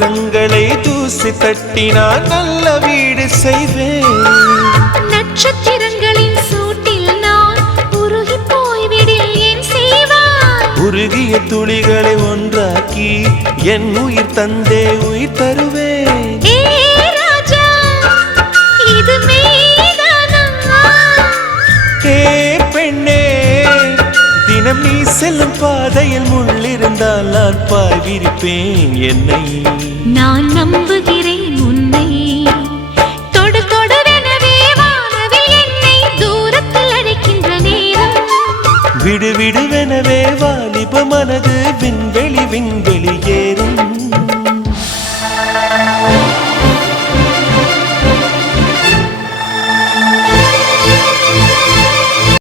நங்கூரங்களை தூசி தட்டினால் நல்ல வீடு செய்வேன். நட்சத்திரங்களின் சூட்டில் நான் உருகி போய்விடில் ஏன் செய்வாய்? உருகிய துளிகளை ஒன்றாக்கி என் உயிர் தந்தே உயிர் தருவேன். பெண்ணே, தினம் நீ செல்லும் பாதையில் முள்ளிருந்தால் நான் பாய் விரிப்பேன். என்னை நான் நம்புகிறேன் உன்னை. தொடு தொடுவெனவே வானவில் என்னை தூரத்தில் அழைக்கின்ற நேரம். விடு விடுவெனவே வாலிப மனது விண்வெளி விண்வெளி